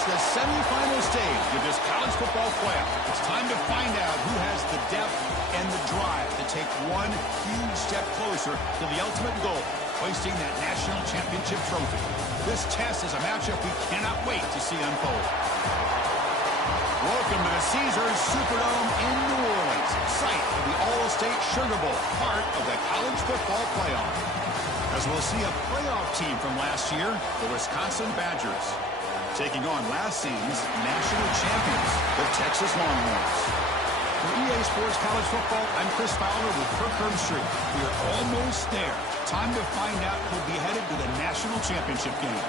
It's the semifinal stage of this college football playoff. It's time to find out who has the depth and the drive to take one huge step closer to the ultimate goal, hoisting that national championship trophy. This test is a matchup we cannot wait to see unfold. Welcome to the Caesars Superdome in New Orleans, site of the All-State Sugar Bowl, part of the college football playoff. As we'll see a playoff team from last year, the Wisconsin Badgers, taking on last season's national champions, the Texas Longhorns. For EA Sports College Football, I'm Chris Fowler with Kirk Herbstreit. We are almost there. Time to find out who'll be headed to the national championship game.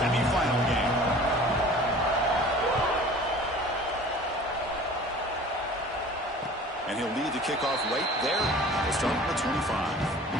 Semifinal game. And he'll lead the kickoff right there. We'll start at the 25.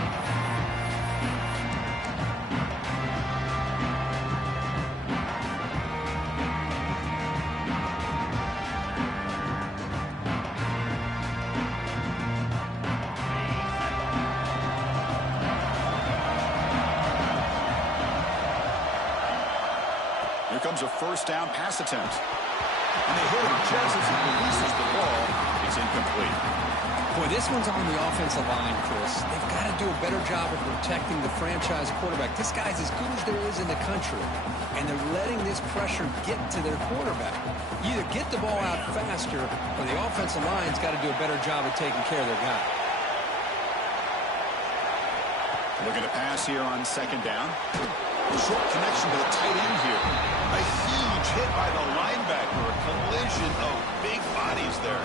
Here comes a first down pass attempt. And they hit him just as he releases the ball. It's incomplete. Boy, this one's on the offensive line, Chris. They've got to do a better job of protecting the franchise quarterback. This guy's as good as there is in the country. And they're letting this pressure get to their quarterback. You either get the ball out faster, or the offensive line's got to do a better job of taking care of their guy. Looking to pass here on second down. A short connection to the tight end here. A huge hit by the linebacker. A collision of big bodies there.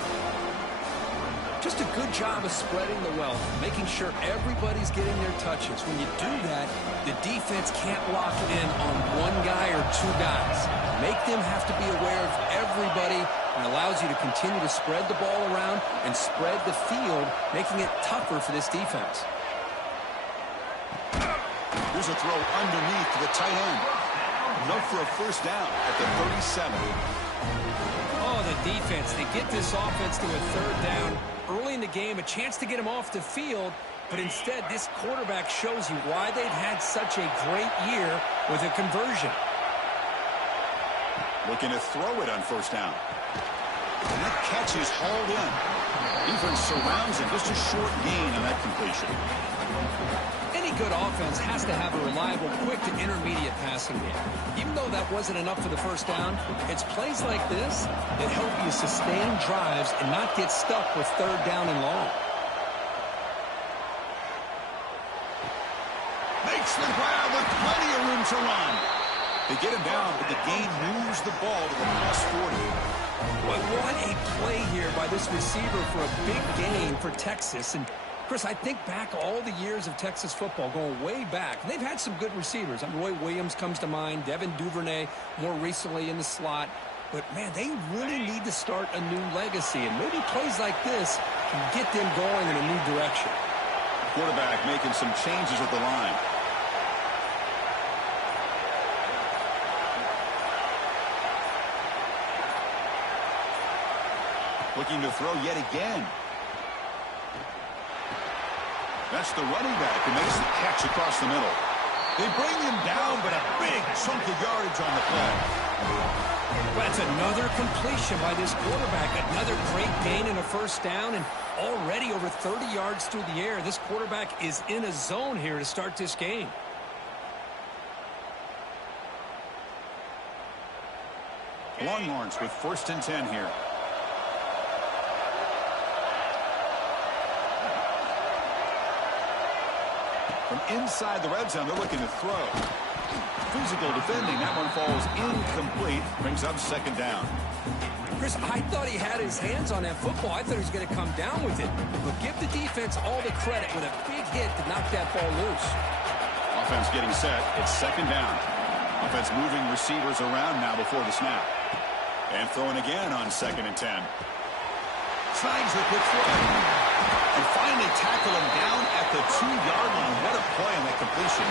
Just a good job of spreading the wealth, making sure everybody's getting their touches. When you do that, the defense can't lock it in on one guy or two guys. Make them have to be aware of everybody, and allows you to continue to spread the ball around and spread the field, making it tougher for this defense. Here's a throw underneath to the tight end. Enough for a first down at the 37. Oh, the defense. They get this offense to a third down early in the game, a chance to get him off the field, but instead this quarterback shows you why they've had such a great year with a conversion. Looking to throw it on first down. And that catch is hauled in. Defense surrounds him. Just a short gain on that completion. Any good offense has to have a reliable, quick to intermediate passing game. Even though that wasn't enough for the first down, it's plays like this that help you sustain drives and not get stuck with third down and long. Makes the grab with plenty of room to run. They get him down, but the gain moves the ball to the plus 40. But what a play here by this receiver for a big gain for Texas. And Chris, I think back all the years of Texas football, going way back. And they've had some good receivers. I mean, Roy Williams comes to mind, Devin Duvernay more recently in the slot. But, man, they really need to start a new legacy. And maybe plays like this can get them going in a new direction. Quarterback making some changes at the line. Looking to throw yet again. That's the running back who makes the catch across the middle. They bring him down, but a big chunk of yardage on the play. That's another completion by this quarterback. Another great gain and a first down, and already over 30 yards through the air. This quarterback is in a zone here to start this game. Longhorns with 1st and 10 here. From inside the red zone, they're looking to throw. Physical defending. That one falls incomplete. Brings up second down. Chris, I thought he had his hands on that football. I thought he was going to come down with it. But give the defense all the credit with a big hit to knock that ball loose. Offense getting set. It's second down. Offense moving receivers around now before the snap. And throwing again on 2nd and 10. Snags the quick throw. And finally tackle him down at the 2-yard line. What a play on that completion.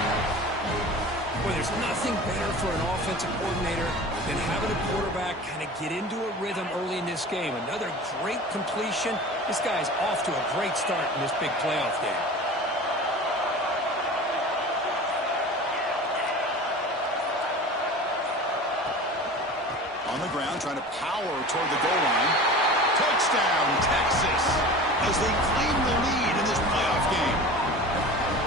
Well, there's nothing better for an offensive coordinator than having a quarterback kind of get into a rhythm early in this game. Another great completion. This guy's off to a great start in this big playoff game. On the ground, trying to power toward the goal line. Touchdown, Texas, as they claim the lead in this playoff game.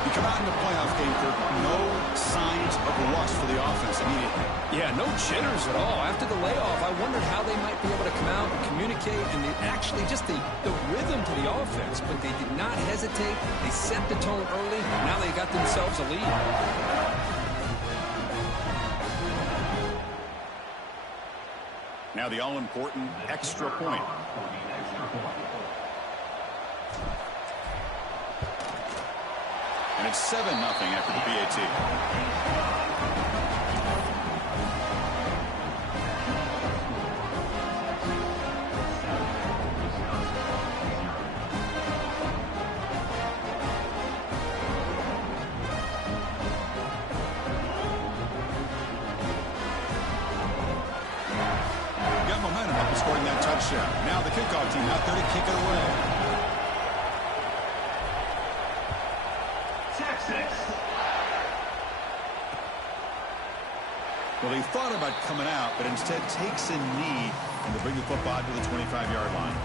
You come out in the playoff game, Kirk, no signs of rust for the offense immediately. Yeah, no jitters at all. After the layoff, I wondered how they might be able to come out and communicate and actually just the rhythm to the offense. But they did not hesitate. They set the tone early. Now they got themselves a lead. Now the all-important extra point. And it's 7-0 after the PAT. Scoring that touchdown. Now the kickoff team out there to kick it away. Texas. Well, he thought about coming out, but instead takes a knee and to bring the football to the 25-yard line.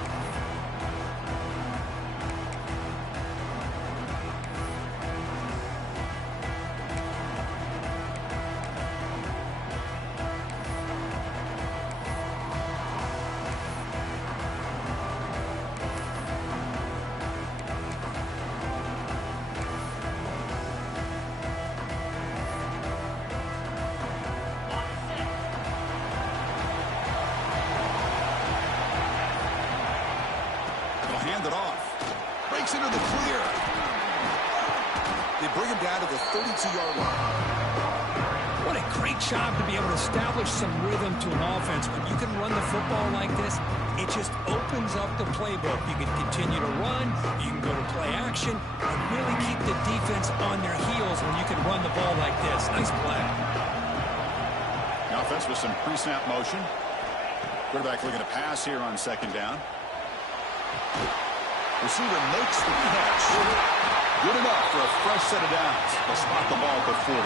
Hand it off. Breaks into the clear. They bring him down to the 32-yard line. What a great job to be able to establish some rhythm to an offense. When you can run the football like this, it just opens up the playbook. You can continue to run, you can go to play action, and really keep the defense on their heels when you can run the ball like this. Nice play. The offense with some pre-snap motion. Quarterback looking to pass here on second down. Receiver makes the catch. Good enough for a fresh set of downs. They'll spot the ball at the 40.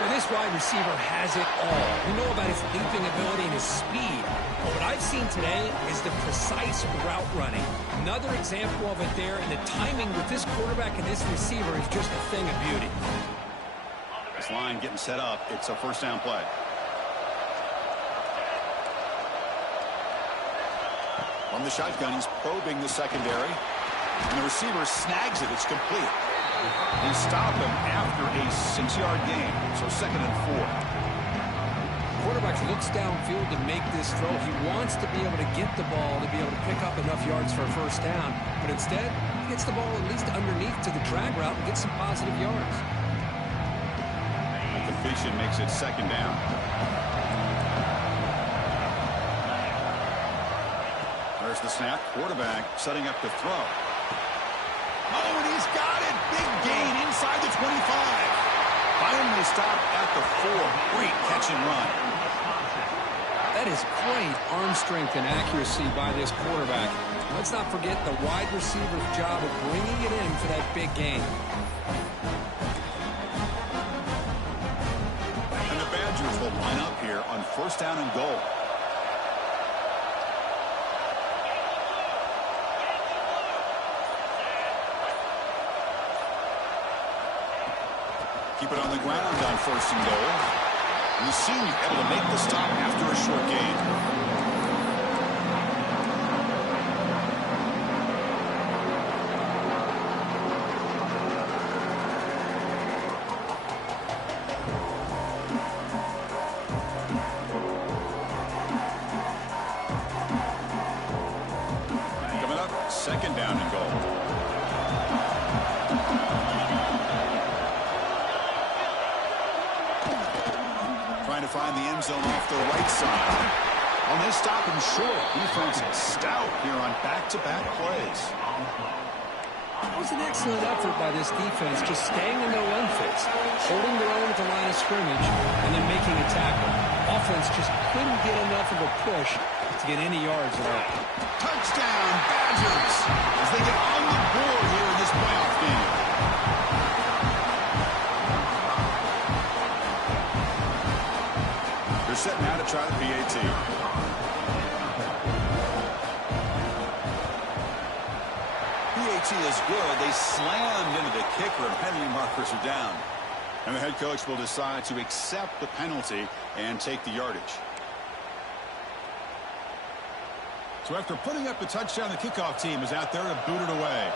Well, this wide receiver has it all. We know about his leaping ability and his speed. But what I've seen today is the precise route running. Another example of it there, and the timing with this quarterback and this receiver is just a thing of beauty. This line getting set up. It's a first down play. On the shotgun, he's probing the secondary. And the receiver snags it. It's complete. They stop him after a 6-yard gain. So 2nd and 4. Quarterback looks downfield to make this throw. He wants to be able to get the ball to be able to pick up enough yards for a first down. But instead, he gets the ball at least underneath to the drag route and gets some positive yards. The completion makes it 2nd down. There's the snap. Quarterback setting up to throw. Oh, and he's got it. Big gain inside the 25. Finally stopped at the 4. Great catch and run. That is great arm strength and accuracy by this quarterback. Let's not forget the wide receiver's job of bringing it in for that big gain. And the Badgers will line up here on first down and goal. Keep it on the ground on first and goal. And the senior able to make the stop after a short gain. Coming up, 2nd down and goal. Trying to find the end zone off the right side. On this stop and short, defense stout here on back-to-back plays. It was an excellent effort by this defense, just staying in their run fits, holding their own at the line of scrimmage, and then making a tackle. Offense just couldn't get enough of a push to get any yards at all. Touchdown, Badgers, as they get on the board here in this playoff game. They're set now to try the PAT. PAT is good. They slammed into the kicker, and penalty markers are down. And the head coach will decide to accept the penalty and take the yardage. So after putting up the touchdown, the kickoff team is out there to boot it away.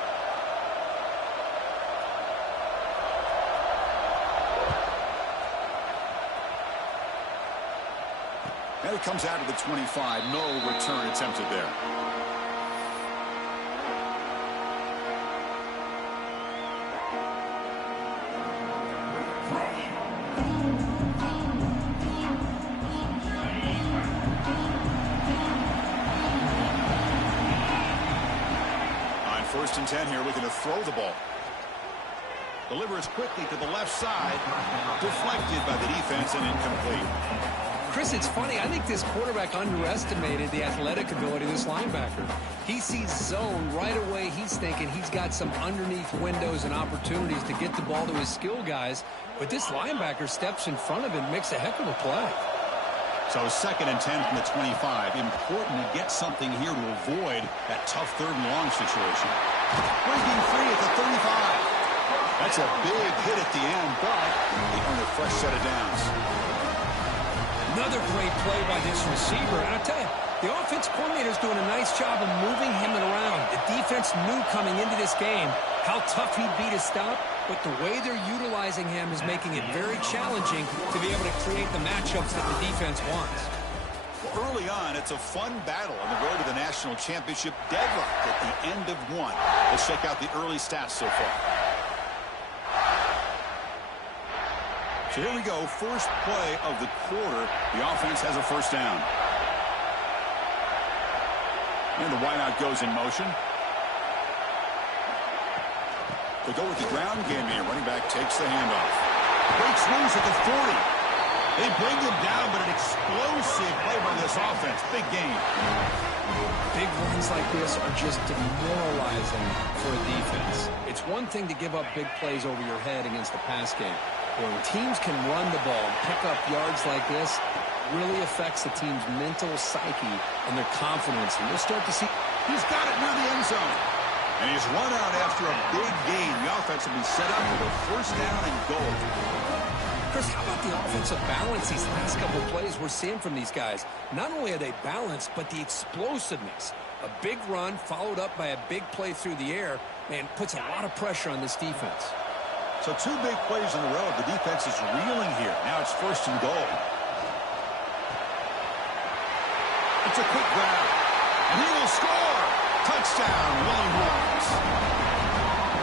And it comes out of the 25. No return attempted there. First and 10 here, looking to throw the ball. Delivers quickly to the left side. Deflected by the defense and incomplete. Chris, it's funny. I think this quarterback underestimated the athletic ability of this linebacker. He sees zone right away. He's thinking he's got some underneath windows and opportunities to get the ball to his skill guys. But this linebacker steps in front of him and makes a heck of a play. So second and 10 from the 25. Important to get something here to avoid that tough third and long situation. Breaking free at the 35. That's a big hit at the end, but they earn a fresh set of downs. Another great play by this receiver. And I tell you, the offense coordinator is doing a nice job of moving him around. The defense knew coming into this game how tough he'd be to stop, but the way they're utilizing him is making it very challenging to be able to create the matchups that the defense wants. Well, early on, it's a fun battle on the road to the national championship. Deadlocked at the end of one. Let's check out the early stats so far. So here we go. First play of the quarter. The offense has a first down. And the wideout goes in motion. They go with the ground game here. Running back takes the handoff. Breaks loose at the 40. They bring him down, but an explosive play by this offense. Big game. Big runs like this are just demoralizing for a defense. It's one thing to give up big plays over your head against the pass game. When teams can run the ball and pick up yards like this, it really affects the team's mental psyche and their confidence. And you'll start to see he's got it near the end zone. And he's run out after a big gain. The offense will be set up for a first down and goal. Chris, how about the offensive balance these last couple of plays we're seeing from these guys? Not only are they balanced, but the explosiveness. A big run followed up by a big play through the air, man, puts a lot of pressure on this defense. So two big plays in a row. The defense is reeling here. Now it's first and goal. It's a quick grab. And he will score. Touchdown, Longhorns.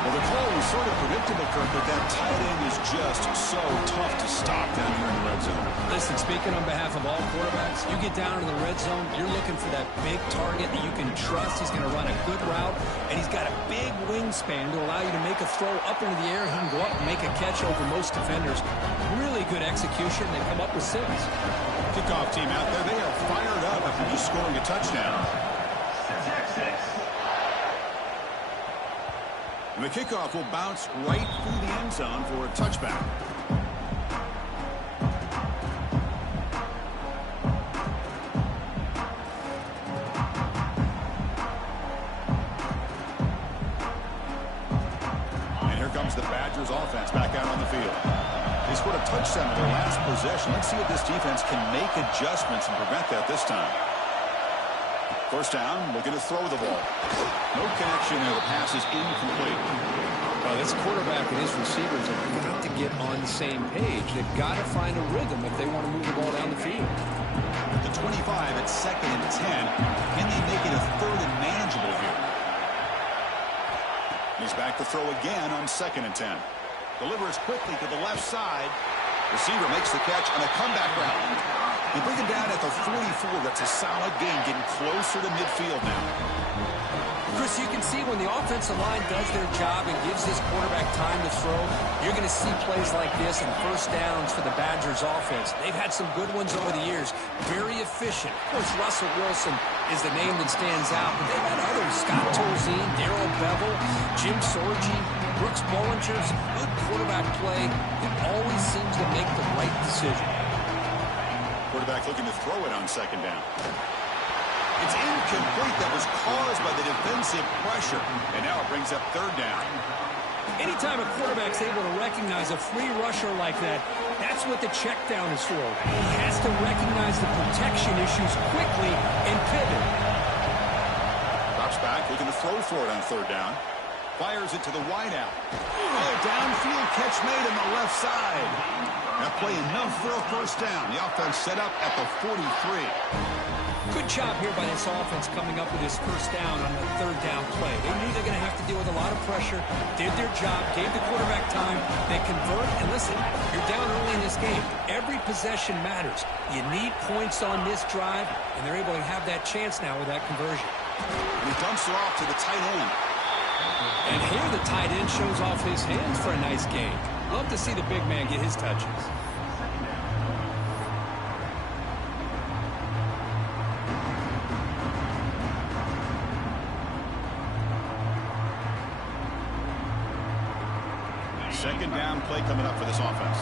Well, the call was sort of predictable, Kirk, but that tight end is just so tough to stop down here in the red zone. Listen, speaking on behalf of all quarterbacks, you get down in the red zone, you're looking for that big target that you can trust. He's going to run a good route, and he's got a big wingspan to allow you to make a throw up into the air. He can go up and make a catch over most defenders. Really good execution. They come up with 6. Kickoff team out there, they are fired up after just scoring a touchdown. And the kickoff will bounce right through the end zone for a touchback. And here comes the Badgers offense back out on the field. They scored a touchdown in their last possession. Let's see if this defense can make adjustments and prevent that this time. First down, looking to throw the ball. No connection there. The pass is incomplete. Well, this quarterback and his receivers have got to get on the same page. They've got to find a rhythm if they want to move the ball down the field. At the 25 at second and 10. Can they make it a third and manageable here? He's back to throw again on second and 10. Delivers quickly to the left side. Receiver makes the catch on a comeback route. You bring him down at the 44. That's a solid gain, getting closer to midfield now. Chris, you can see when the offensive line does their job and gives this quarterback time to throw, you're going to see plays like this and first downs for the Badgers offense. They've had some good ones over the years. Very efficient. Of course, Russell Wilson is the name that stands out, but they've had others. Scott Tolzien, Darrell Bevel, Jim Sorgi, Brooks Bollinger. Good quarterback play. It always seems to make the right decision. Quarterback looking to throw it on second down. It's incomplete. That was caused by the defensive pressure. And now it brings up third down. Anytime a quarterback's able to recognize a free rusher like that, that's what the check down is for. He has to recognize the protection issues quickly and pivot. Drops back, looking to throw for it on third down. Fires it to the wideout. Oh, downfield catch made on the left side. That play enough for a first down. The offense set up at the 43. Good job here by this offense coming up with this first down on the third down play. They knew they're going to have to deal with a lot of pressure, did their job, gave the quarterback time, they convert, and listen, you're down early in this game. Every possession matters. You need points on this drive, and they're able to have that chance now with that conversion. And he dumps it off to the tight end. And here the tight end shows off his hands for a nice game. Love to see the big man get his touches. Second down play coming up for this offense.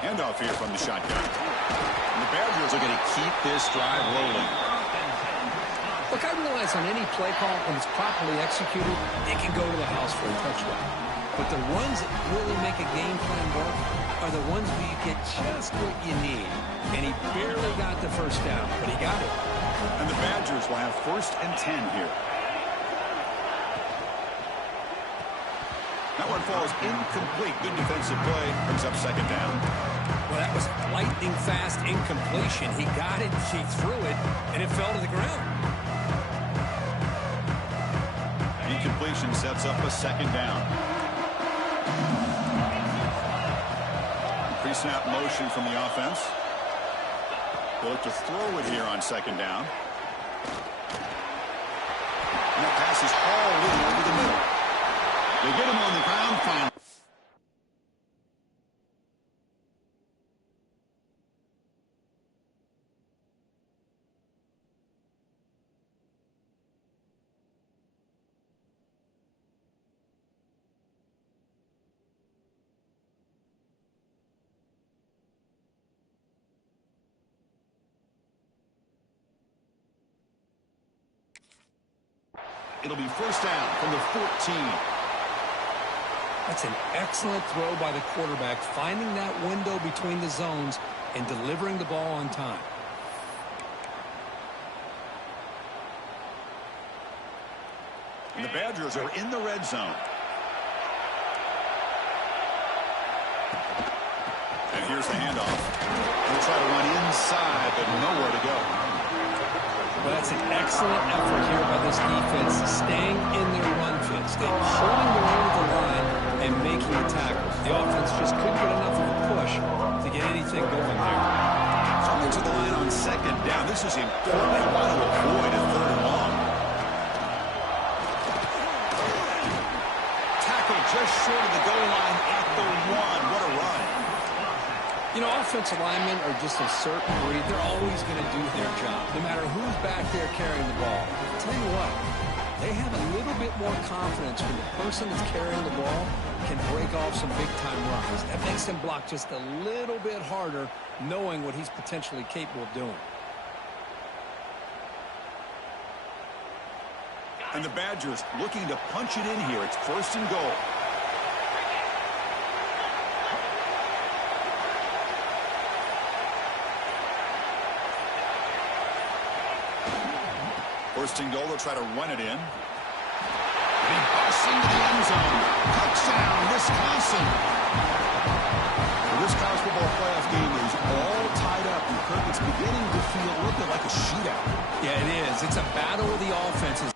Handoff here from the shotgun. And the Badgers are going to keep this drive rolling. Look, I realize on any play call, when it's properly executed, it can go to the house for a touchdown. But the ones that really make a game plan work are the ones where you get just what you need. And he barely got the first down, but he got it. And the Badgers will have 1st and 10 here. That one falls incomplete. Good defensive play. Brings up second down. Well, that was lightning fast incompletion. He got it, he threw it, and it fell to the ground. Incompletion sets up a second down. Pre-snap motion from the offense. They'll look to throw it here on second down. And that pass is all in over the middle. They get him on the ground finally. It'll be first down from the 14. That's an excellent throw by the quarterback, finding that window between the zones and delivering the ball on time. And the Badgers are in the red zone. And here's the handoff. They'll try to run inside, but nowhere to go. Well, that's an excellent effort here by this defense, staying in their run fits. They're holding their own at the line and making the tackles. The offense just couldn't get enough of a push to get anything going there. Coming to the line on second down. This is important. They want to avoid a third and long. Tackle just short of the goal line at the 1. What a run. You know, offensive linemen are just a certain breed. They're always going to do their job, no matter who's back there carrying the ball. I'll tell you what, they have a little bit more confidence when the person that's carrying the ball can break off some big-time runs. That makes them block just a little bit harder, knowing what he's potentially capable of doing. And the Badgers looking to punch it in here. It's first and goal. First and goal, they'll try to run it in. And he busts into the end zone. Touchdown, Wisconsin. The Wisconsin college football playoff game is all tied up. And Kirk, it's beginning to feel a little bit like a shootout. Yeah, it is. It's a battle of the offenses.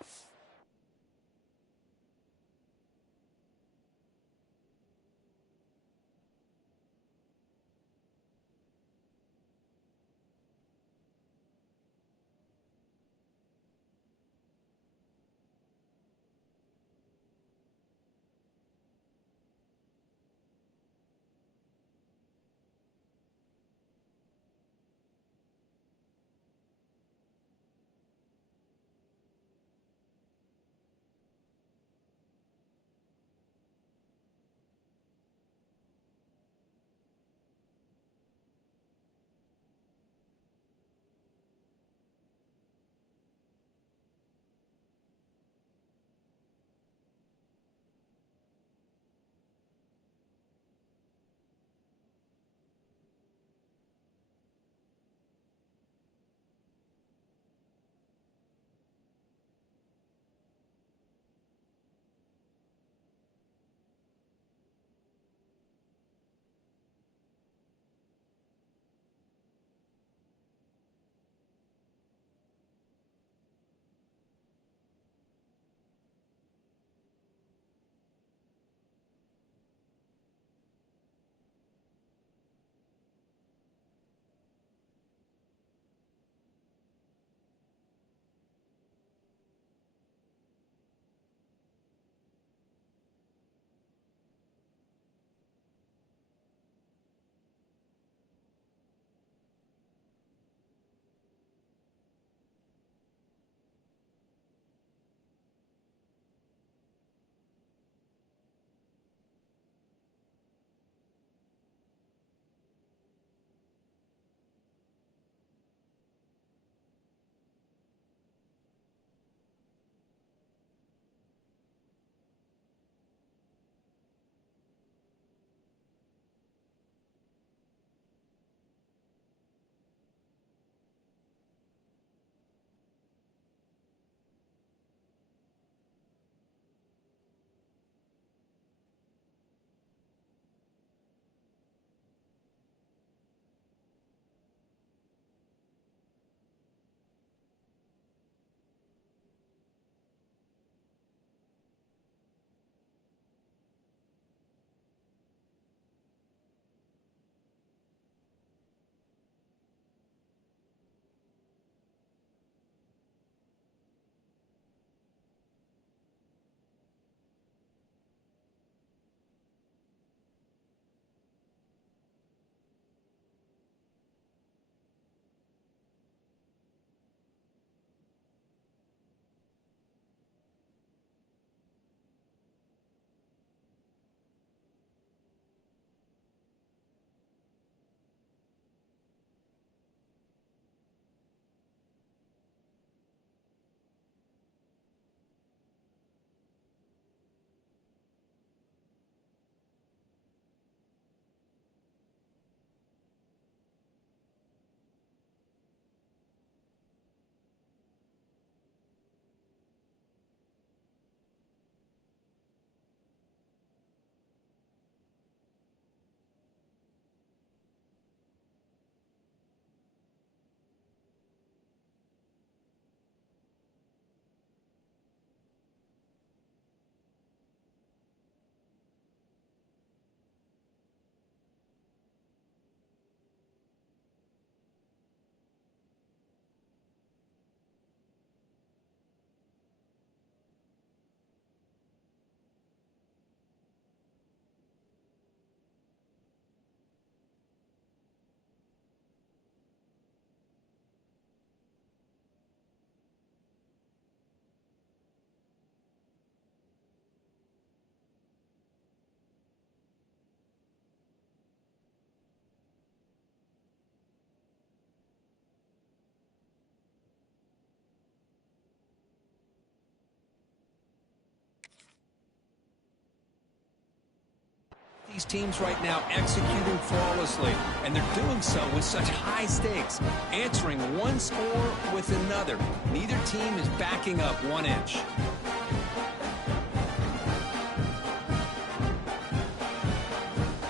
teams right now executing flawlessly, and they're doing so with such high stakes, answering one score with another. Neither team is backing up 1 inch.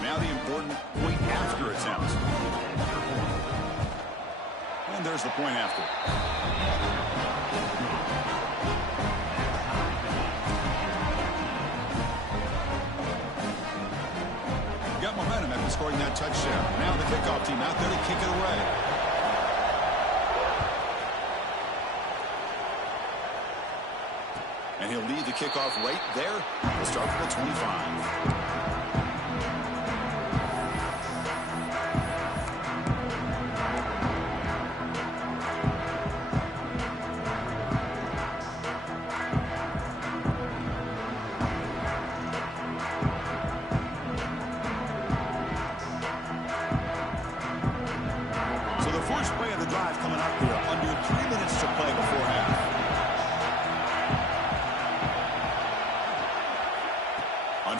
Now the important point after attempt. And there's the point after. Got momentum after scoring that touchdown. Now the kickoff team out there to kick it away. And he'll lead the kickoff right there. We'll start from the 25.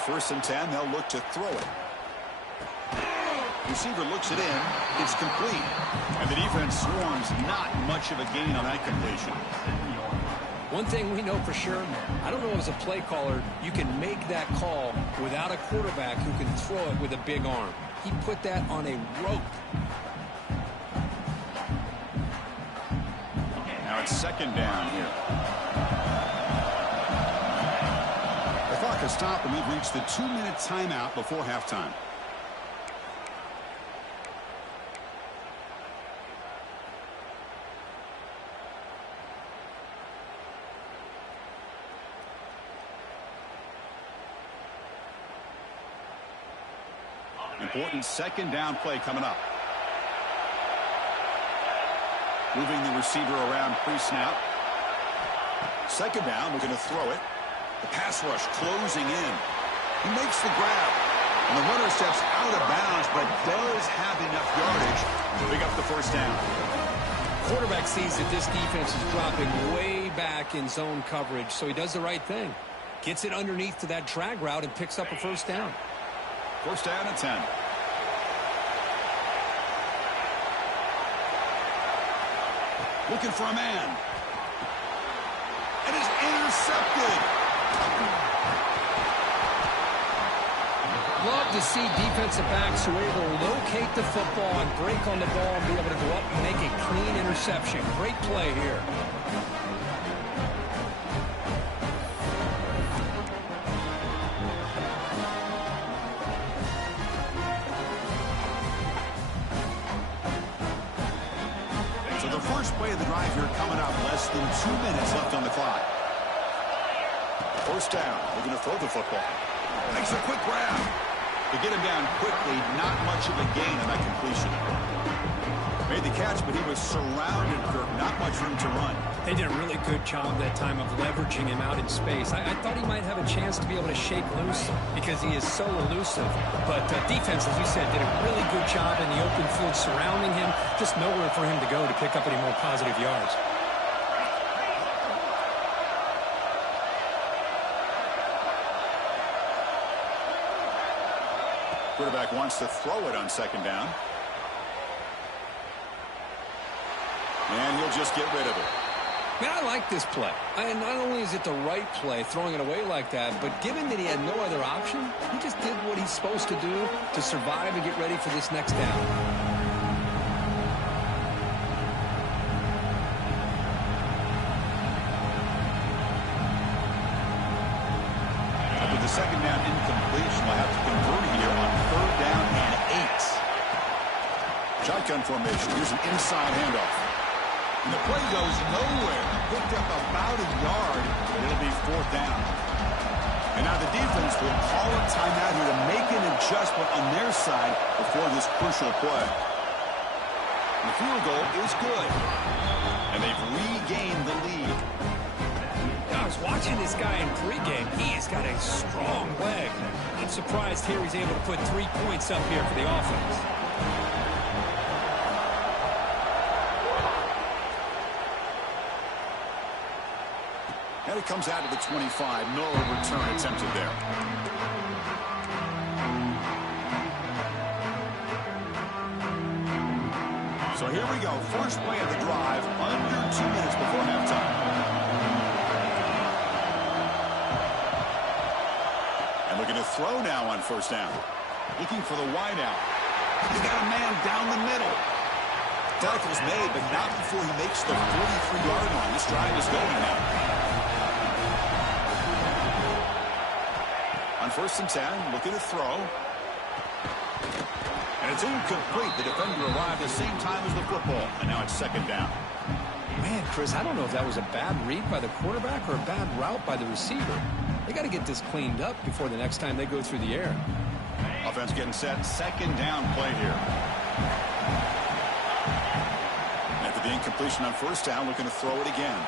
First and 10, they'll look to throw it. Receiver looks it in. It's complete. And the defense swarms. Not much of a gain on that completion. One thing we know for sure, I don't know as a play caller, you can make that call without a quarterback who can throw it with a big arm. He put that on a rope. Now it's second down here. Stop, and we've reached the 2-minute timeout before halftime. Important second down play coming up. Moving the receiver around pre-snap. Second down, we're going to throw it. The pass rush closing in. He makes the grab. And the runner steps out of bounds, but does have enough yardage to pick up the first down. Quarterback sees that this defense is dropping way back in zone coverage, so he does the right thing. Gets it underneath to that drag route and picks up a first down. First down at 10. Looking for a man. And is intercepted. Love to see defensive backs who are able to locate the football and break on the ball and be able to go up and make a clean interception. Great play here. So the first play of the drive here coming up, less than 2 minutes left on the clock. First down. We're going to throw the football. Makes a quick grab. To get him down quickly, not much of a gain on that completion. Made the catch, but he was surrounded, Kirk. Not much room to run. They did a really good job that time of leveraging him out in space. I thought he might have a chance to be able to shake loose because he is so elusive. But defense, as you said, did a really good job in the open field surrounding him. Just nowhere for him to go to pick up any more positive yards. Quarterback wants to throw it on second down. And he'll just get rid of it. Man, I like this play. And not only is it the right play, throwing it away like that, but given that he had no other option, he just did what he's supposed to do to survive and get ready for this next down. With the second down incompletion, we'll have to convert here on third down and 8. Shotgun formation. Here's an inside handoff. And the play goes nowhere. Picked up about a yard, but it'll be fourth down. And now the defense will call a timeout here to make an adjustment on their side before this crucial play. And the field goal is good. And they've regained the lead. I was watching this guy in pregame. He's got a strong leg. I'm surprised here he's able to put 3 points up here for the offense. And it comes out to the 25. No return attempted there. So here we go. First play of the drive, under 2 minutes before halftime. And looking to throw now on first down. Looking for the wide out. He's got a man down the middle. Tackle's made, but not before he makes the 43-yard line. This drive is going now. On first and 10, looking to throw. And it's incomplete. The defender arrived at the same time as the football. And now it's second down. Man, Chris, I don't know if that was a bad read by the quarterback or a bad route by the receiver. They got to get this cleaned up before the next time they go through the air. Offense getting set. Second down play here. After the incompletion on first down, looking to throw it again.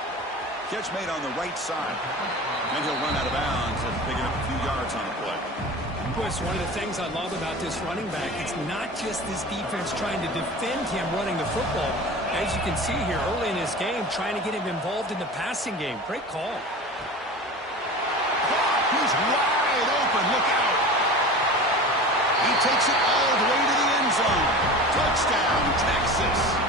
Catch made on the right side. And he'll run out of bounds and picking up a few yards on the play. It's one of the things I love about this running back. It's not just this defense trying to defend him running the football. As you can see here early in this game, trying to get him involved in the passing game. Great call. He's wide open. Look out. He takes it all the way to the end zone. Touchdown, Texas.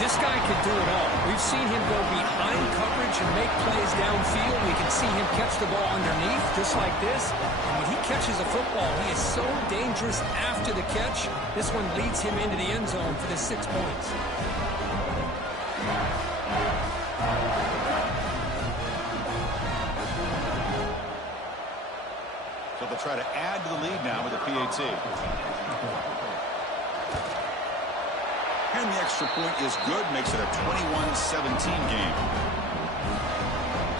This guy can do it all. We've seen him go behind coverage and make plays downfield. We can see him catch the ball underneath, just like this. And when he catches a football, he is so dangerous after the catch. This one leads him into the end zone for the 6 points. So they'll try to add to the lead now with a PAT. And the extra point is good, makes it a 21-17 game.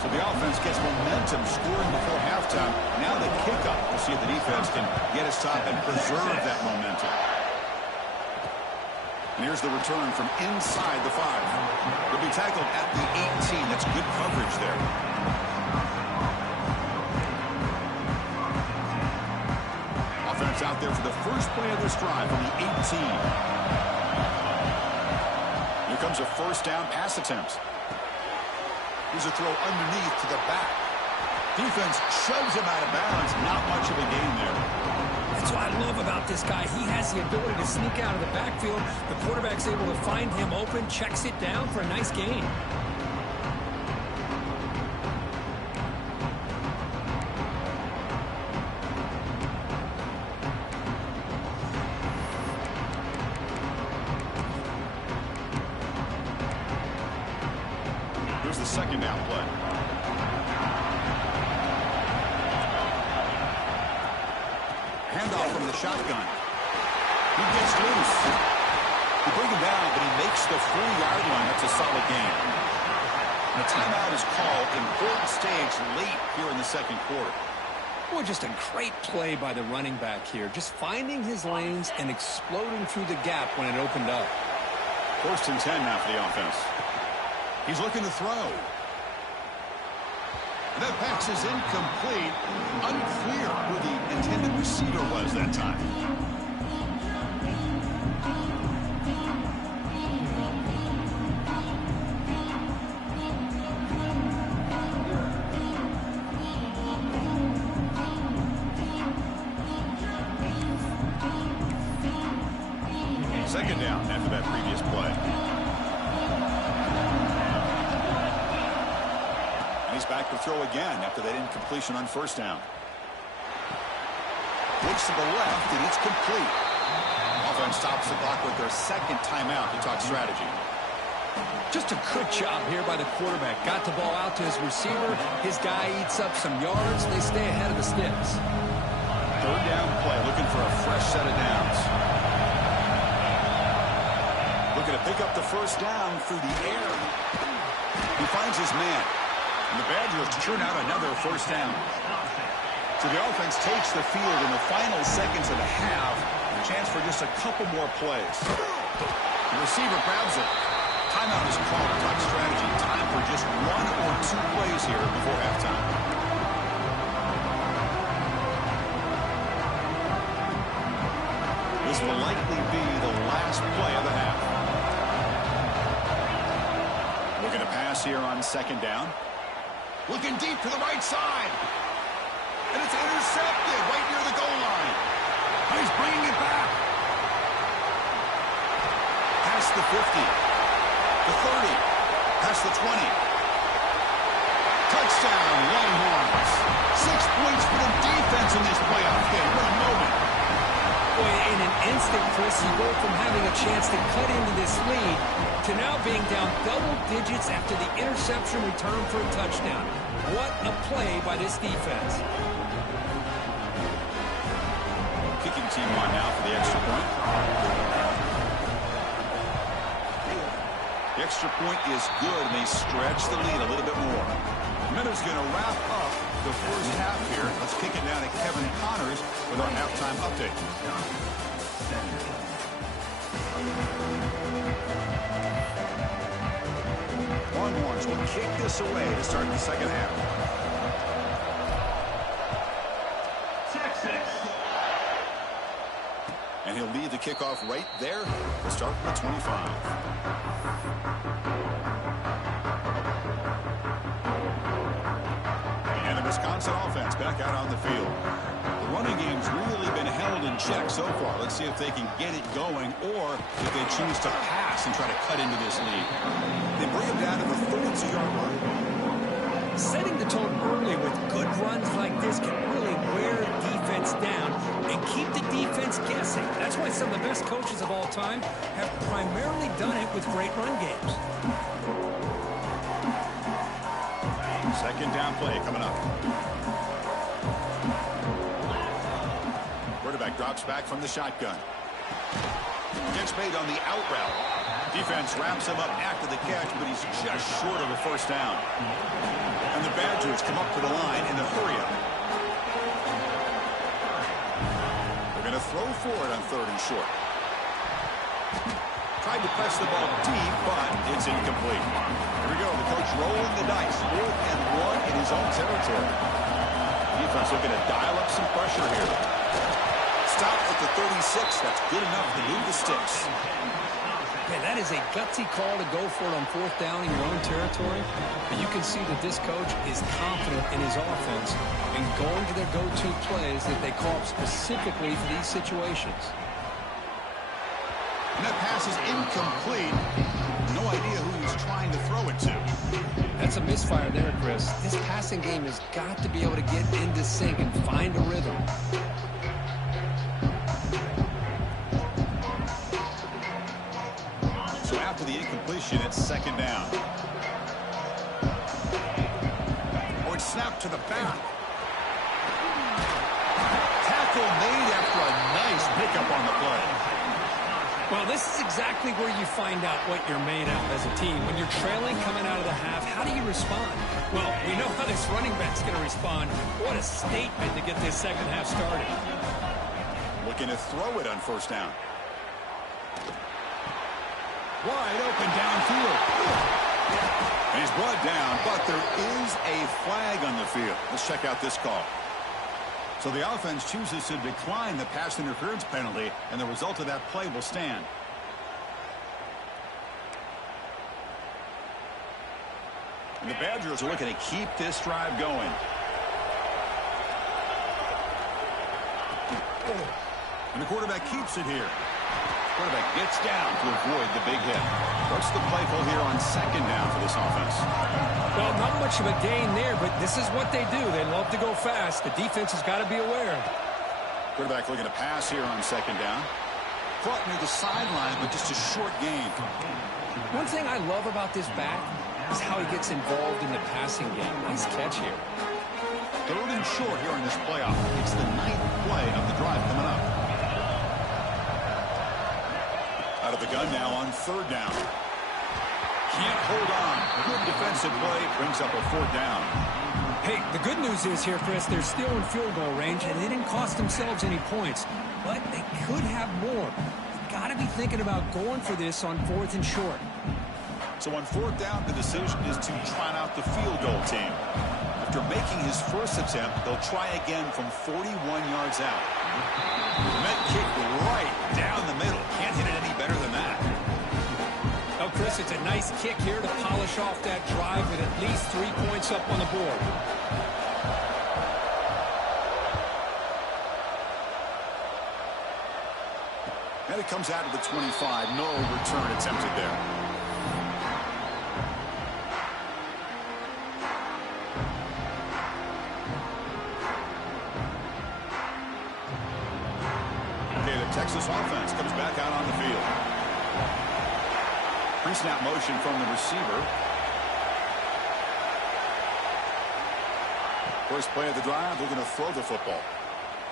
So the offense gets momentum, scoring before halftime. Now the kickoff. We'll see if the defense can get a stop and preserve that momentum. And here's the return from inside the 5. He'll be tackled at the 18. That's good coverage there. Offense out there for the first play of this drive on the 18. Here comes a first down pass attempt. Here's a throw underneath to the back. Defense shoves him out of bounds. Not much of a gain there. That's what I love about this guy. He has the ability to sneak out of the backfield. The quarterback's able to find him open, checks it down for a nice gain. Here's the second down play. Handoff from the shotgun. He gets loose. They bring him down, but he makes the 4-yard line. That's a solid gain. And a timeout is called. Important stage late here in the second quarter. Boy, just a great play by the running back here. Just finding his lanes and exploding through the gap when it opened up. First and 10 now for the offense. He's looking to throw. That pass is incomplete. Unclear who the intended receiver was that time. Second down after that previous play. He's back to throw again after that incompletion on first down. Looks to the left, and it's complete. Offense stops the clock with their second timeout to talk strategy. Just a good job here by the quarterback. Got the ball out to his receiver. His guy eats up some yards. They stay ahead of the sticks. Third down play, looking for a fresh set of downs. Looking to pick up the first down through the air. He finds his man. And the Badgers turn out another first down. So the offense takes the field in the final seconds of the half. A chance for just a couple more plays. The receiver grabs it. Timeout is called to talk strategy. Time for just 1 or 2 plays here before halftime. This will likely be the last play of the half. Looking to pass here on second down. Looking deep to the right side. And it's intercepted right near the goal line. And he's bringing it back. Pass past the 50, the 30, past the 20. Touchdown, Longhorns. 6 points for the defense in this playoff game. What a moment. Boy, in an instant, Chris, you go from having a chance to cut into this lead to now being down double digits after the interception return for a touchdown. What a play by this defense. Kicking team on now for the extra point. The extra point is good, and they stretch the lead a little bit more. Miller's going to wrap up the first half here. Let's kick it down to Kevin Connors with our halftime update. Longhorns will kick this away to start the second half. And he'll lead the kickoff right there. We'll start from the 25. And the Wisconsin offense back out on the field. The running game's really been held in check so far. Let's see if they can get it going or if they choose to pass and try to cut into this lead. They bring it down to the 32-yard line. Setting the tone early with good runs like this can really wear defense down and keep the defense guessing. That's why some of the best coaches of all time have primarily done it with great run games. Second down play coming up. Quarterback drops back from the shotgun. Gets made on the out route. Defense wraps him up after the catch, but he's just short of a first down. And the Badgers come up to the line in the hurry-up. They're going to throw for it on 3rd and short. Tried to press the ball deep, but it's incomplete. Here we go. The coach rolling the dice. 4th and 1 in his own territory. Defense looking to dial up some pressure here. Stop at the 36. That's good enough to move the sticks. Yeah, that is a gutsy call to go for it on 4th down in your own territory. But you can see that this coach is confident in his offense and going to their go-to plays that they call specifically for these situations. And that pass is incomplete. No idea who he's trying to throw it to. That's a misfire there, Chris. This passing game has got to be able to get into sync and find a rhythm. So after the incompletion, it's 2nd down. Oh, it's snapped to the back. Tackle made after a nice pickup on the play. Well, this is exactly where you find out what you're made of as a team. When you're trailing coming out of the half, how do you respond? Well, we know how this running back's going to respond. What a statement to get this second half started. Looking to throw it on 1st down. Wide open downfield. And he's brought down, but there is a flag on the field. Let's check out this call. So the offense chooses to decline the pass interference penalty, and the result of that play will stand. And the Badgers are looking to keep this drive going. And the quarterback keeps it here. Quarterback gets down to avoid the big hit. What's the play call here on 2nd down for this offense? Well, not much of a gain there, but this is what they do. They love to go fast. The defense has got to be aware. Quarterback looking to pass here on 2nd down. Caught near the sideline, but just a short gain. One thing I love about this back is how he gets involved in the passing game. Nice catch here. 3rd and short here in this playoff. It's the 9th play of the drive coming up. Out of the gun now on 3rd down. Can't hold on. Good defensive play. Brings up a 4th down. Hey, the good news is here, Chris, they're still in field goal range, and they didn't cost themselves any points. But they could have more. You've got to be thinking about going for this on 4th and short. So on 4th down, the decision is to trot out the field goal team. After making his first attempt, they'll try again from 41 yards out. Met kick right down the middle. Can't hit it any better than that. Oh, Chris, it's a nice kick here to polish off that drive with at least 3 points up on the board. And It comes out of the 25. No return attempted there. Okay, the Texas offense comes back out on the field. Pre-snap motion from the receiver. First play of the drive, they're going to throw the football.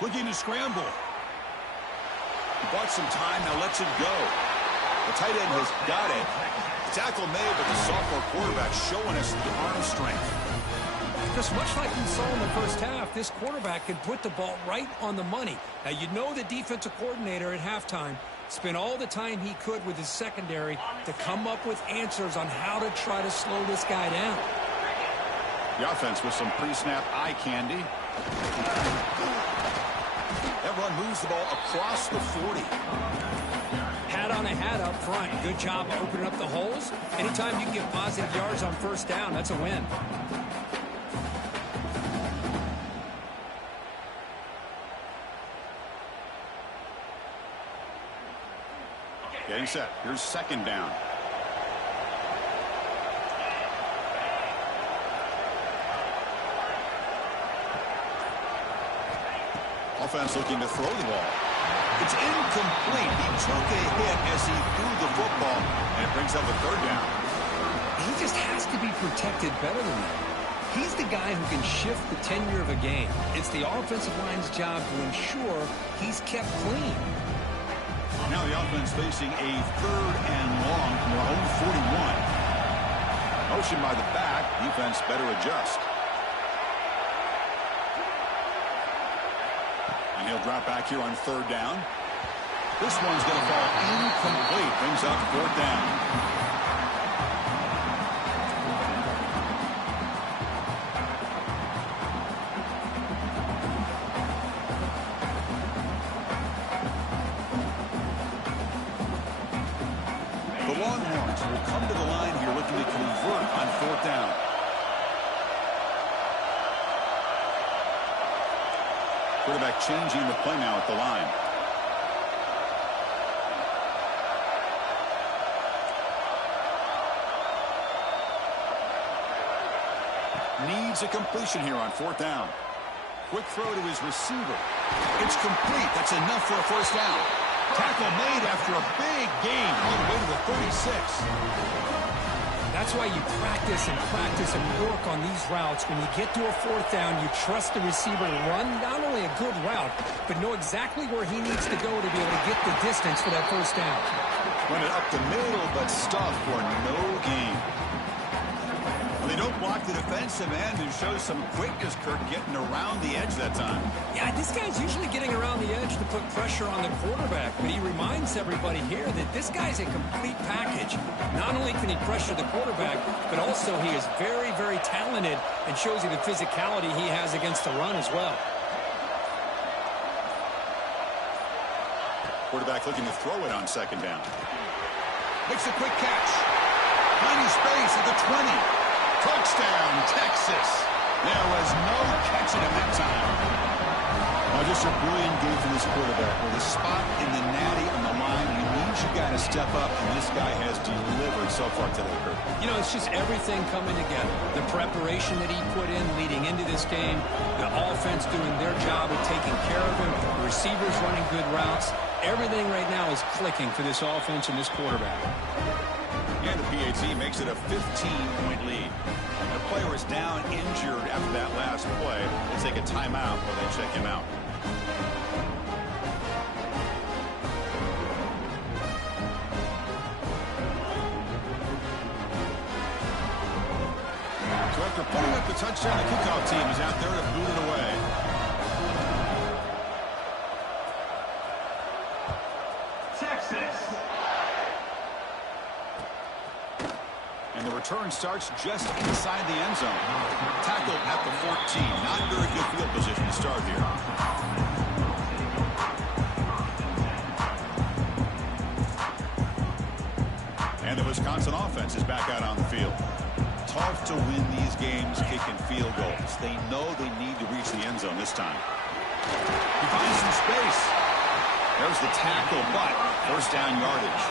Looking to scramble. He bought some time, now lets it go. The tight end has got it. Tackle made, but the sophomore quarterback showing us the arm strength. Just much like we saw in the first half, this quarterback can put the ball right on the money. Now, you know the defensive coordinator at halftime spent all the time he could with his secondary to come up with answers on how to try to slow this guy down. The offense with some pre-snap eye candy. That run moves the ball across the 40. Hat on a hat up front. Good job of opening up the holes. Anytime you can get positive yards on first down, that's a win. Getting set. Here's second down. Offense looking to throw the ball. It's incomplete. He took a hit as he threw the football, and it brings up a third down. He just has to be protected better than that. He's the guy who can shift the tenure of a game. It's the offensive line's job to ensure he's kept clean. Now the offense facing a third and long from their own 41. Motion by the back. Defense better adjust. And he'll drop back here on third down. This one's going to fall incomplete. Brings up fourth down. The Longhorns will come to the line here looking to convert on fourth down. Quarterback changing the play now at the line. Needs a completion here on fourth down. Quick throw to his receiver. It's complete. That's enough for a first down. Tackle made after a big gain all the way to the 36. That's why you practice and work on these routes. When you get to a fourth down, you trust the receiver to run not only a good route, but know exactly where he needs to go to be able to get the distance for that first down. Run it up the middle, but stuff for no gain. Well, they don't block the defensive end and show some quickness, Kirk, getting around the edge that time. Yeah, this guy's usually getting around the edge to put pressure on the quarterback, but he reminds everybody here that this guy's a complete package. Not only can he pressure the quarterback, but also he is very, very talented and shows you the physicality he has against the run as well. Quarterback looking to throw it on second down. Makes a quick catch. Tiny space at the 20. Touchdown, Texas. There was no catching him that time. Oh, just a brilliant game for this quarterback. With a spot in the natty on the line, he needs you guys to step up, and this guy has delivered so far today, Kirk. You know, it's just everything coming together. The preparation that he put in leading into this game, the offense doing their job of taking care of him, the receivers running good routes. Everything right now is clicking for this offense and this quarterback. And the PAT makes it a 15-point lead. The player is down injured after that last play. They take a timeout while they check him out. So after putting up the touchdown, the kickoff team is out there to boot it away. And the return starts just inside the end zone. Tackled at the 14. Not very good field position to start here. And the Wisconsin offense is back out on the field. Tough to win these games kicking field goals. They know they need to reach the end zone this time. He finds some space. There's the tackle, but first down yardage.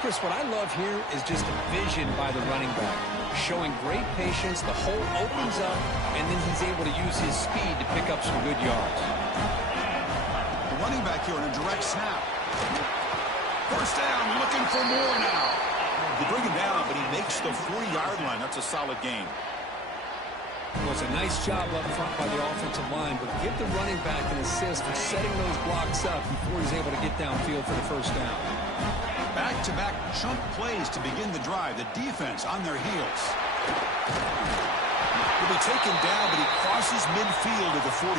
Chris, what I love here is just a vision by the running back. Showing great patience, the hole opens up, and then he's able to use his speed to pick up some good yards. The running back here on a direct snap. First down, looking for more now. They bring him down, but he makes the 40-yard line. That's a solid gain. Well, it's a nice job up front by the offensive line, but give the running back an assist for setting those blocks up before he's able to get downfield for the first down. Back-to-back chunk plays to begin the drive. The defense on their heels. He'll be taken down, but he crosses midfield at the 48.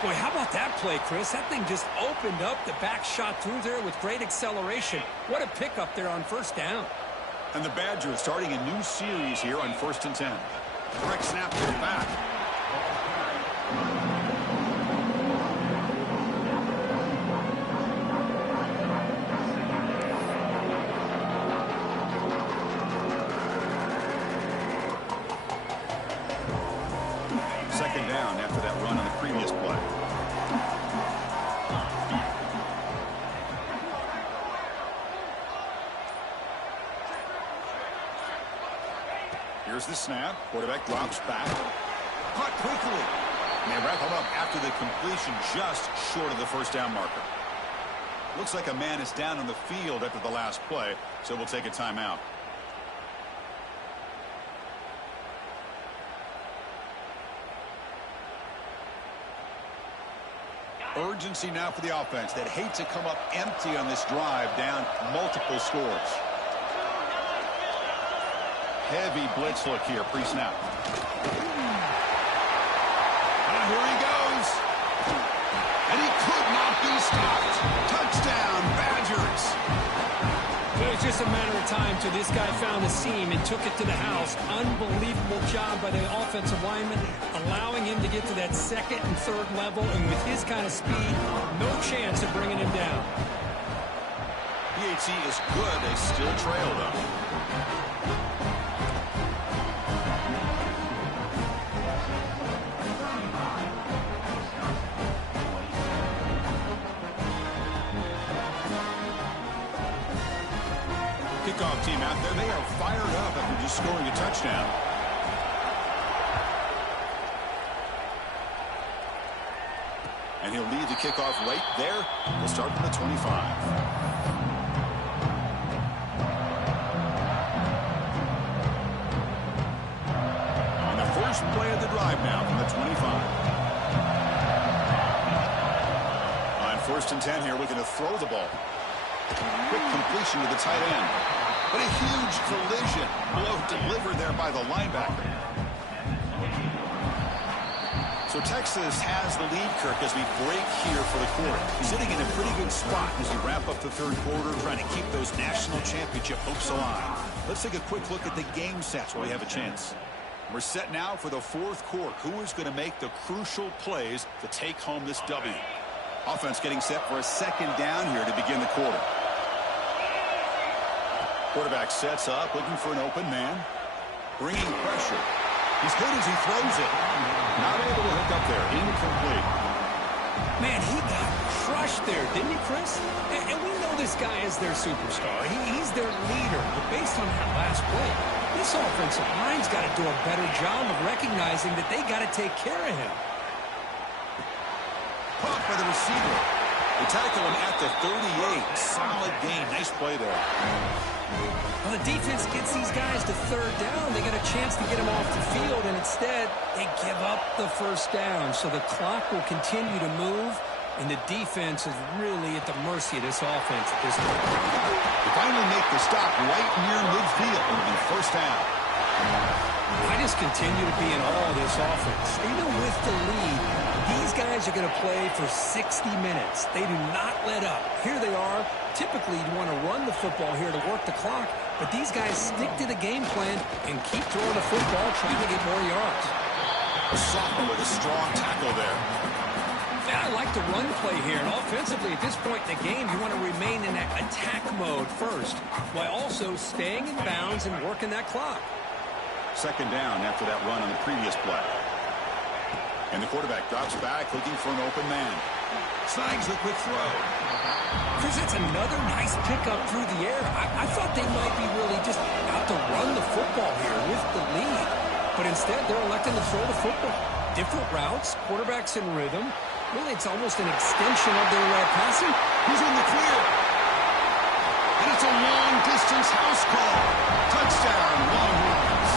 Boy, how about that play, Chris? That thing just opened up. The back shot through there with great acceleration. What a pickup there on first down. And the Badgers starting a new series here on 1st and 10. Direct snap to the back. Second down after that run on the previous play. Here's the snap. Quarterback drops back. Caught quickly. And they wrap him up after the completion just short of the first down marker. Looks like a man is down on the field after the last play, so we'll take a timeout. Urgency now for the offense that hate to come up empty on this drive, down multiple scores. Heavy blitz look here, pre-snap. And here he goes. And he could not be stopped. Touchdown, Badgers. It was just a matter of time till this guy found the seam and took it to the house. Unbelievable job by the offensive lineman, allowing him to get to that second and third level, and with his kind of speed, no chance of bringing him down. PAT is good. They still trail, though. Kickoff team out there, they are fired up after just scoring a touchdown. And he'll lead the kickoff right there. We'll start from the 25. And the first play of the drive now from the 25. On 1st and 10 here, looking to throw the ball. Quick completion to the tight end. But a huge collision. Blow delivered there by the linebacker. So Texas has the lead, Kirk, as we break here for the quarter. Sitting in a pretty good spot as we wrap up the third quarter, trying to keep those national championship hopes alive. Let's take a quick look at the game sets while we have a chance. We're set now for the fourth quarter. Who is going to make the crucial plays to take home this W? Offense getting set for a second down here to begin the quarter. Quarterback sets up, looking for an open man. Bringing pressure. He's hit as he throws it. Not able to hook up there. Incomplete. Man, he got crushed there, didn't he, Chris? And we know this guy is their superstar. He's their leader. But based on that last play, this offensive line's got to do a better job of recognizing that they got to take care of him. Caught by the receiver. They tackle him at the 38. Solid gain. Nice play there. Well, the defense gets these guys to third down. They get a chance to get them off the field, and instead they give up the first down. So the clock will continue to move, and the defense is really at the mercy of this offense at this point. They finally make the stop right near midfield. It'll be first down. I just continue to be in awe of this offense. Even with the lead, these guys are going to play for 60 minutes. They do not let up. Here they are. Typically, you want to run the football here to work the clock, but these guys stick to the game plan and keep throwing the football, trying to get more yards. A sophomore with a strong tackle there. Yeah, I like the run play here. And offensively, at this point in the game, you want to remain in that attack mode first, while also staying in bounds and working that clock. Second down after that run on the previous play. And the quarterback drops back, looking for an open man. Snags the quick throw. Chris, that's another nice pickup through the air. I thought they might be really just out to run the football here with the lead. But instead, they're electing to throw the football. Different routes, quarterbacks in rhythm. Really, it's almost an extension of their passing. He's in the clear. And it's a long-distance house call. Touchdown, Longhorns.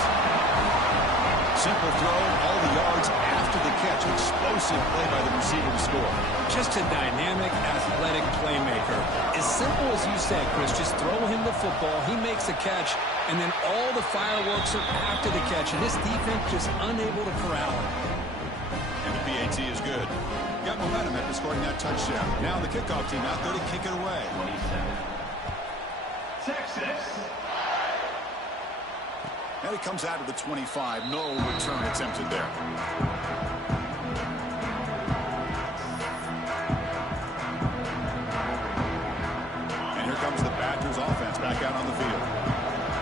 Simple throw, all the yards after the catch. Explosive play by the receiver to score. Just a dynamic, athletic playmaker. As simple as you said, Chris, just throw him the football, he makes a catch, and then all the fireworks are after the catch, and this defense just unable to corral him. And the PAT is good. Got momentum after scoring that touchdown. Now the kickoff team out there to kick it away. 27. Texas. And it comes out of the 25. No return attempted there. And here comes the Badgers offense back out on the field.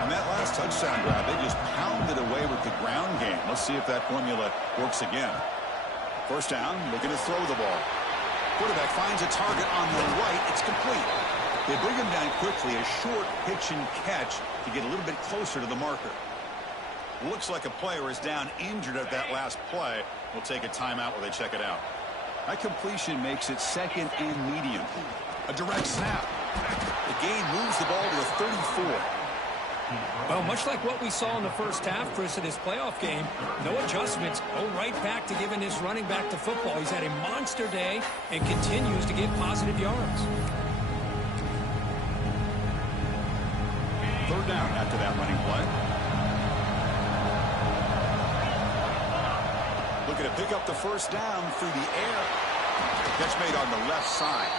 On that last touchdown drive, they just pounded away with the ground game. Let's see if that formula works again. First down, looking to throw the ball. Quarterback finds a target on the right. It's complete. They bring him down quickly, a short pitch and catch to get a little bit closer to the marker. Looks like a player is down injured at that last play. We'll take a timeout while they check it out. That completion makes it second and medium. A direct snap. The gain moves the ball to the 34. Well, much like what we saw in the first half, Chris, in his playoff game, no adjustments, go right back to giving his running back the football. He's had a monster day and continues to get positive yards. Third down after that running play. Looking to pick up the first down through the air. Catch made on the left side.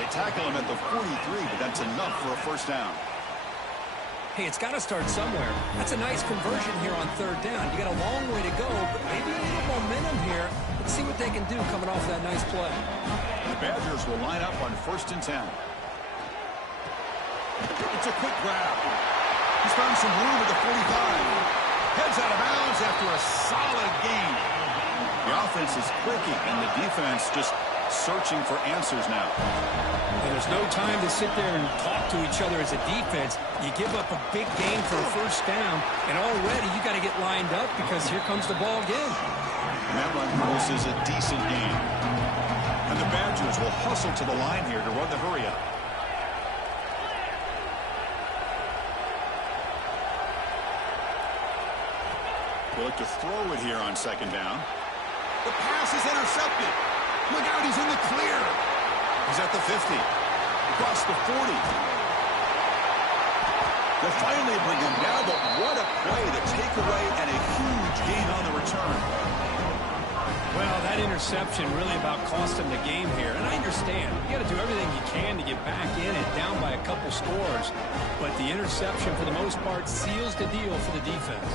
They tackle him at the 43, but that's enough for a first down. Hey, it's got to start somewhere. That's a nice conversion here on third down. You got a long way to go, but maybe a little momentum here. Let's see what they can do coming off that nice play. The Badgers will line up on 1st and 10. It's a quick grab. He's found some room at the 45. Heads out of bounds after a solid gain. The offense is clicking, and the defense just searching for answers now. And there's no time to sit there and talk to each other as a defense. You give up a big gain for a first down, and already you got to get lined up because here comes the ball again. And that run produces a decent gain. And the Badgers will hustle to the line here to run the hurry up. They look to throw it here on 2nd down. The pass is intercepted. Look out, he's in the clear. He's at the 50. Across the 40. They'll finally bring him down, but what a play. The takeaway and a huge gain on the return. Well, that interception really about cost him the game here. And I understand. You got to do everything you can to get back in and down by a couple scores. But the interception, for the most part, seals the deal for the defense.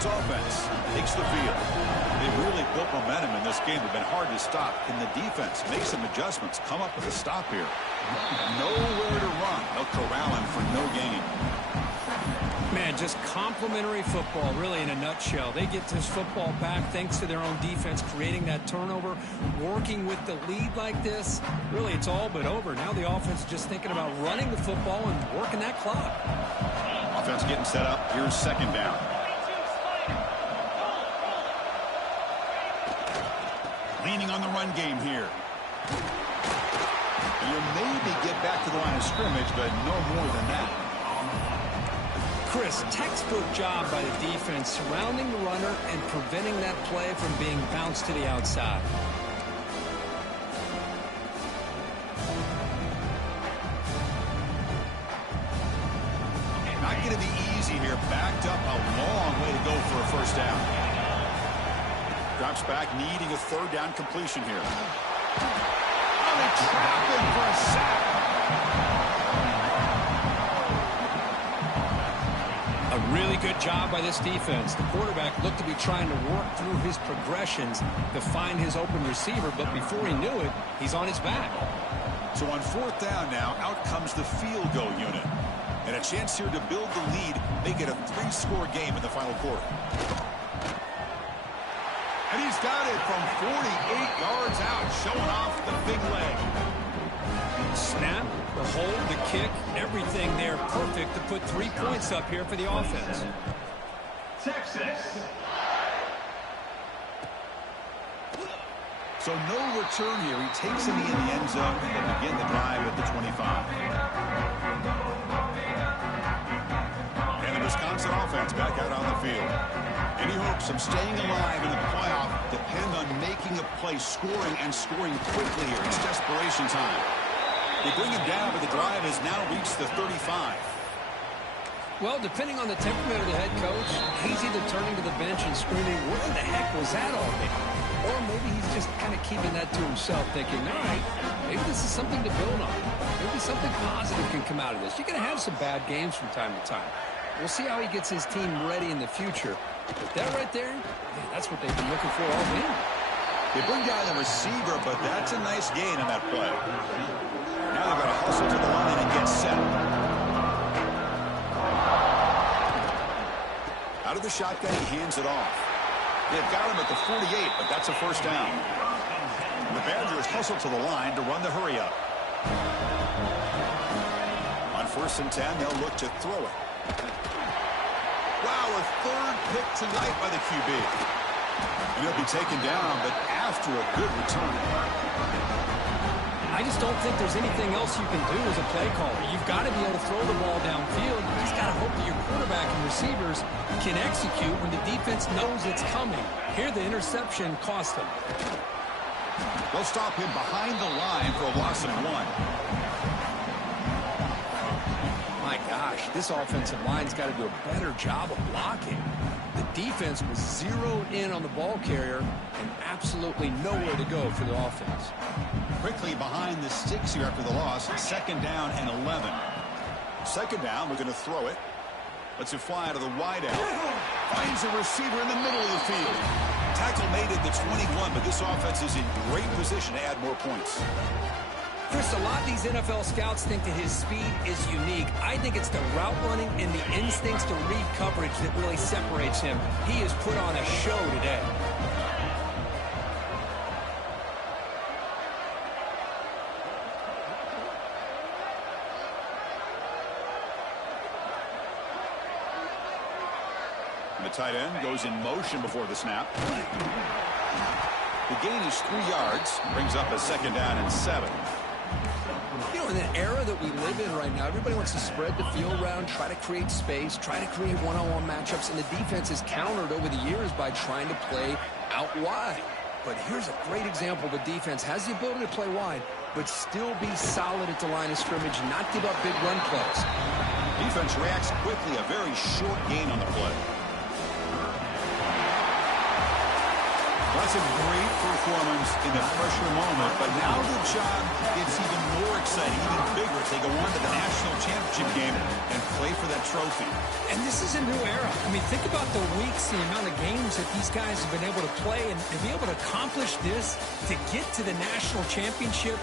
Offense takes the field. They've really built momentum in this game. They've been hard to stop. Can the defense make some adjustments? Come up with a stop here. Nowhere to run. They'll corral him for no gain. Man, just complimentary football, really, in a nutshell. They get this football back thanks to their own defense, creating that turnover, working with the lead like this. Really, it's all but over. Now the offense is just thinking about running the football and working that clock. Offense getting set up. Here's 2nd down. Leaning on the run game here. You maybe get back to the line of scrimmage, but no more than that. Chris, textbook job by the defense, surrounding the runner and preventing that play from being bounced to the outside. Not going to be easy here. Backed up a long way to go for a first down. Drops back, needing a 3rd down completion here. Oh, they trap him for a sack. A really good job by this defense. The quarterback looked to be trying to work through his progressions to find his open receiver, but before he knew it, he's on his back. So on 4th down now, out comes the field goal unit. And a chance here to build the lead, make it a 3-score game in the final quarter. he's got it from 48 yards out, showing off the big leg. Snap, the hold, the kick, everything there perfect to put 3 points up here for the offense. Texas. So no return here. He takes it in the end zone and they begin the drive at the 25. And the Wisconsin offense back out on the field. Any hopes of staying alive in the playoff depend on making a play, scoring and scoring quickly here. It's desperation time. They bring him down, but the drive has now reached the 35. Well, depending on the temperament of the head coach, he's either turning to the bench and screaming, what in the heck was that all day? Or maybe he's just kind of keeping that to himself, thinking, all right, maybe this is something to build on. Maybe something positive can come out of this. You're going to have some bad games from time to time. We'll see how he gets his team ready in the future. But that right there, man, that's what they've been looking for all game. They bring down the receiver, but that's a nice gain on that play. Now they've got to hustle to the line and get set. Out of the shotgun, he hands it off. They've got him at the 48, but that's a first down. The Badgers hustle to the line to run the hurry up. On 1st and 10, they'll look to throw it. Wow, a third pick tonight by the QB. And he'll be taken down, but after a good return. I just don't think there's anything else you can do as a play caller. You've got to be able to throw the ball downfield. You just got to hope that your quarterback and receivers can execute when the defense knows it's coming. Here, the interception cost them. They'll stop him behind the line for a loss of 1. My gosh, this offensive line's got to do a better job of blocking. The defense was zeroed in on the ball carrier and absolutely nowhere to go for the offense. Quickly behind the sticks here after the loss. 2nd down and 11. 2nd down, we're going to throw it. Lets it fly to the wide out. Finds a receiver in the middle of the field. Tackle made at the 21, but this offense is in great position to add more points. Chris, a lot of these NFL scouts think that his speed is unique. I think it's the route running and the instincts to read coverage that really separates him. He has put on a show today. The tight end goes in motion before the snap. The gain is 3 yards. Brings up a 2nd down and 7. You know, in the era that we live in right now, everybody wants to spread the field around, try to create space, try to create one-on-one matchups, and the defense is countered over the years by trying to play out wide. But here's a great example of a defense has the ability to play wide, but still be solid at the line of scrimmage, not give up big run plays. Defense reacts quickly, a very short gain on the play. That's a great performance in the pressure moment, but now the job gets even more exciting, even bigger as they go on to the national championship game and play for that trophy. And this is a new era. I mean, think about the weeks, the amount of games that these guys have been able to play, and to be able to accomplish this, to get to the national championship,